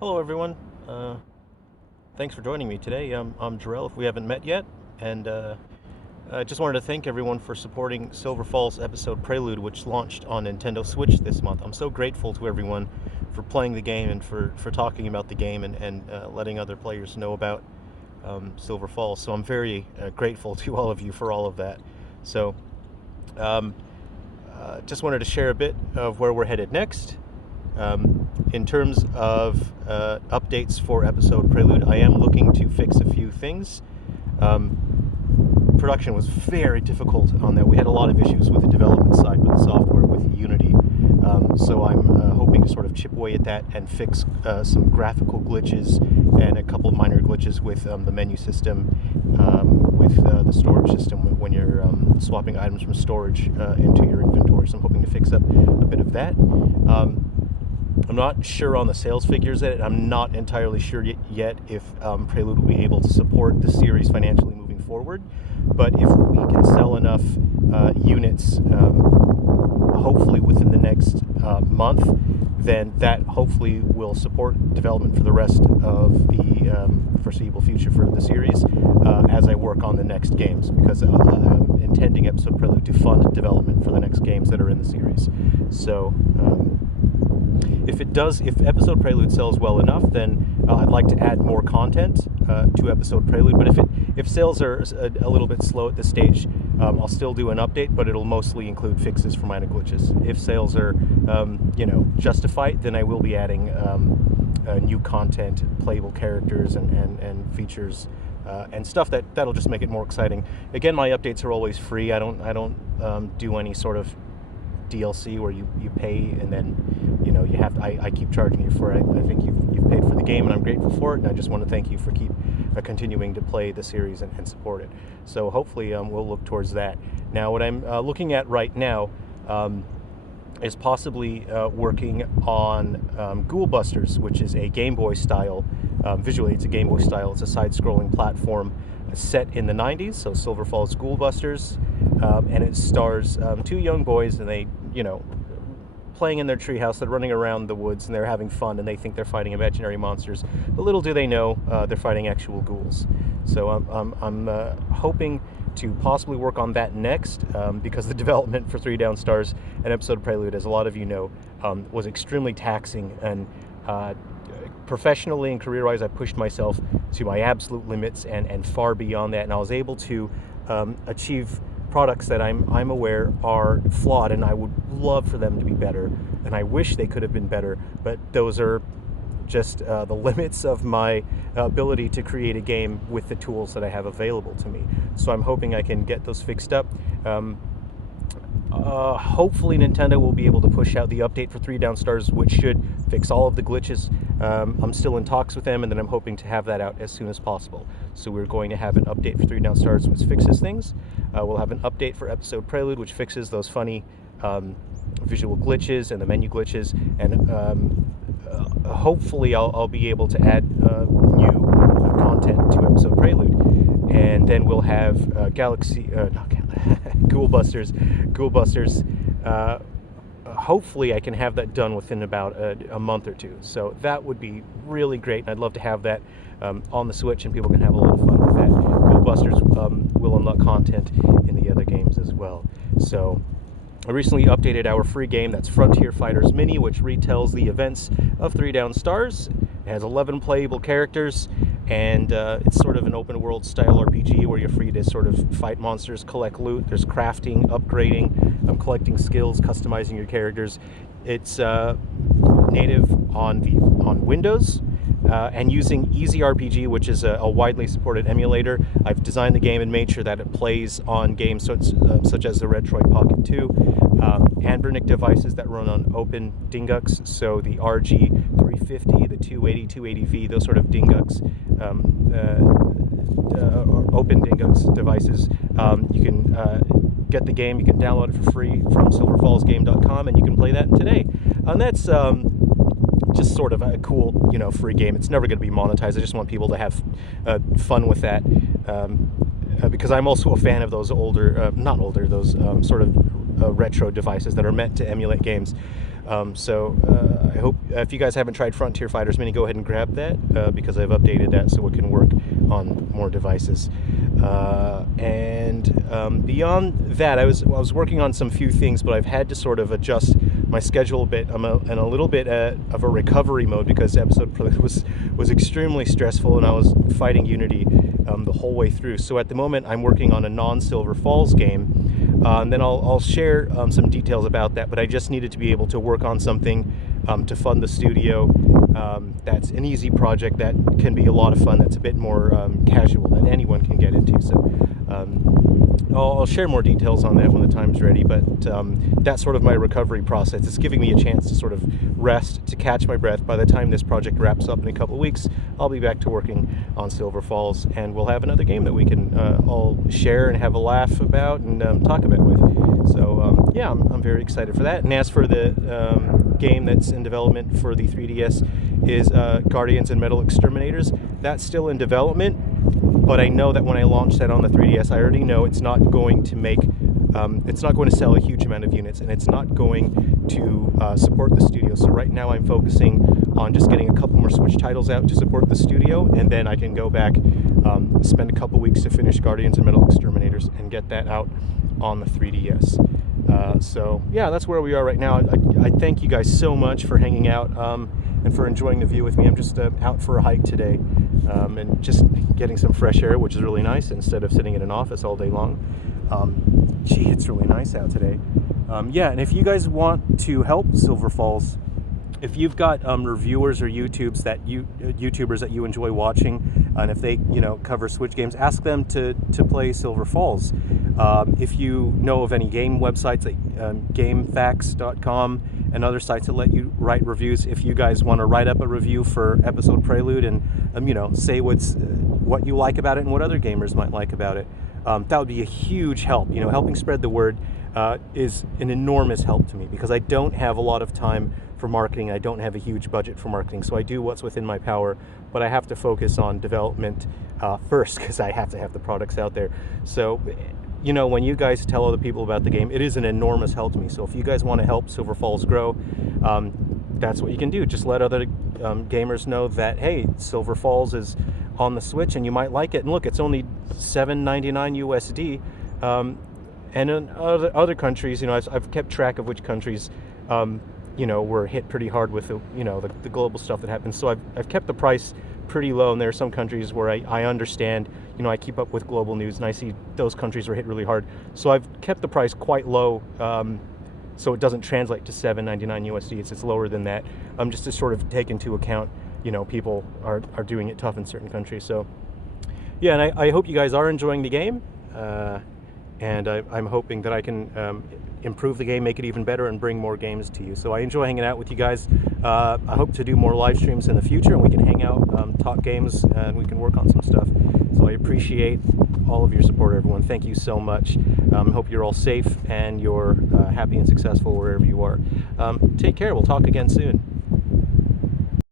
Hello, everyone. Thanks for joining me today. I'm Jerrel, if we haven't met yet, and I just wanted to thank everyone for supporting Silver Falls episode Prelude, which launched on Nintendo Switch this month. I'm so grateful to everyone for playing the game and for talking about the game and letting other players know about Silver Falls. So I'm very grateful to all of you for all of that. So um, just wanted to share a bit of where we're headed next. In terms of updates for episode Prelude, I am looking to fix a few things. Production was very difficult on that. We had a lot of issues with the development side with the software, with Unity. So I'm hoping to sort of chip away at that and fix some graphical glitches and a couple of minor glitches with the menu system, with the storage system when you're swapping items from storage into your inventory. So I'm hoping to fix up a bit of that. I'm not sure on the sales figures yet. I'm not entirely sure yet if Prelude will be able to support the series financially moving forward. But if we can sell enough units, hopefully within the next month, then that hopefully will support development for the rest of the foreseeable future for the series as I work on the next games, because I'm intending episode Prelude to fund development for the next games that are in the series. So if episode Prelude sells well enough, then I'd like to add more content to episode Prelude. But if sales are a little bit slow at this stage, I'll still do an update, but it'll mostly include fixes for minor glitches. If sales are justified, then I will be adding new content, playable characters, and features. And stuff that'll just make it more exciting. Again, my updates are always free. I don't do any sort of DLC where you pay and then you have to, I keep charging you for it. I think you've paid for the game, and I'm grateful for it, and I just want to thank you for continuing to play the series and support it. So hopefully we'll look towards that. Now, what I'm looking at right now is possibly working on Ghoulbusters, which is a Game Boy style, visually it's a Game Boy style, it's a side-scrolling platform set in the 90s, so Silver Falls Ghoulbusters, and it stars two young boys, and they, playing in their treehouse, they're running around the woods, and they're having fun, and they think they're fighting imaginary monsters, but little do they know they're fighting actual ghouls. So I'm hoping to possibly work on that next, because the development for 3 Down Stars and episode Prelude, as a lot of you know, was extremely taxing, and professionally and career-wise, I pushed myself to my absolute limits and far beyond that, and I was able to achieve products that I'm aware are flawed, and I would love for them to be better, and I wish they could have been better, but those are just the limits of my ability to create a game with the tools that I have available to me. So I'm hoping I can get those fixed up. Hopefully Nintendo will be able to push out the update for 3 Down Stars, which should fix all of the glitches. I'm still in talks with them, and then I'm hoping to have that out as soon as possible. So we're going to have an update for 3 Down Stars, which fixes things. We'll have an update for episode Prelude, which fixes those funny visual glitches and the menu glitches, and hopefully I'll be able to add new content to episode Prelude. And then we'll have Ghoulbusters. Hopefully I can have that done within about a month or two. So that would be really great, and I'd love to have that on the Switch, and people can have a lot of fun with that. Ghoulbusters will unlock content in the other games as well. So I recently updated our free game, that's Frontier Fighters Mini, which retells the events of 3 Down Stars. It has 11 playable characters, and it's sort of an open world style RPG where you're free to sort of fight monsters, collect loot. There's crafting, upgrading, collecting skills, customizing your characters. It's native on Windows, and using Easy RPG, which is a widely supported emulator. I've designed the game and made sure that it plays on games such as the Retroid Pocket 2, Anbernic devices that run on open Dingucs, so the RG350, the 280, 280V, those sort of Dingucs, open Dingucs devices. You can get the game, you can download it for free from silverfallsgame.com, and you can play that today. And that's just sort of a cool, free game. It's never going to be monetized. I just want people to have fun with that, because I'm also a fan of those those sort of retro devices that are meant to emulate games. I hope if you guys haven't tried Frontier Fighters Mini, go ahead and grab that because I've updated that so it can work on more devices. Beyond that, I was working on some few things, but I've had to sort of adjust my schedule a bit. I'm in a little bit of a recovery mode because episode Prelude was extremely stressful, and I was fighting Unity the whole way through. So at the moment, I'm working on a non-Silver Falls game, and then I'll share some details about that. But I just needed to be able to work on something to fund the studio. That's an easy project that can be a lot of fun. That's a bit more casual that anyone can get into. So I'll share more details on that when the time's ready. But that's sort of my recovery process. It's giving me a chance to sort of rest, to catch my breath. By the time this project wraps up in a couple of weeks, I'll be back to working on Silver Falls, and we'll have another game that we can all share and have a laugh about and talk about with. So yeah, I'm very excited for that. And as for the game that's in development for the 3DS is Guardians and Metal Exterminators. That's still in development, but I know that when I launch that on the 3DS, I already know it's not going to make, it's not going to sell a huge amount of units, and it's not going to support the studio. So right now I'm focusing on just getting a couple more Switch titles out to support the studio, and then I can go back, spend a couple weeks to finish Guardians and Metal Exterminators and get that out on the 3DS. So yeah, that's where we are right now. I thank you guys so much for hanging out and for enjoying the view with me. I'm just out for a hike today and just getting some fresh air, which is really nice, instead of sitting in an office all day long. Gee, it's really nice out today. Yeah, and if you guys want to help Silver Falls, if you've got reviewers or YouTubers that you enjoy watching, and if they cover Switch games, ask them to play Silver Falls. If you know of any game websites like GameFAQs.com and other sites that let you write reviews, if you guys want to write up a review for episode Prelude and say what you like about it and what other gamers might like about it, that would be a huge help. Helping spread the word is an enormous help to me, because I don't have a lot of time for marketing. I don't have a huge budget for marketing, so I do what's within my power, but I have to focus on development first, because I have to have the products out there. So when you guys tell other people about the game, it is an enormous help to me. So if you guys want to help Silver Falls grow, that's what you can do. Just let other gamers know that, hey, Silver Falls is on the Switch and you might like it. And look, it's only $7.99 USD. And in other countries, I've kept track of which countries, were hit pretty hard with the global stuff that happens. So I've kept the price pretty low, and there are some countries where I understand, I keep up with global news, and I see those countries were hit really hard. So I've kept the price quite low, so it doesn't translate to $7.99 USD. It's lower than that, just to sort of take into account, people are doing it tough in certain countries. So yeah, and I hope you guys are enjoying the game, and I'm hoping that I can improve the game, make it even better, and bring more games to you. So I enjoy hanging out with you guys. I hope to do more live streams in the future, and we can hang out, talk games, and we can work on some stuff. So I appreciate all of your support, everyone. Thank you so much. Hope you're all safe and you're happy and successful wherever you are. Take care. We'll talk again soon.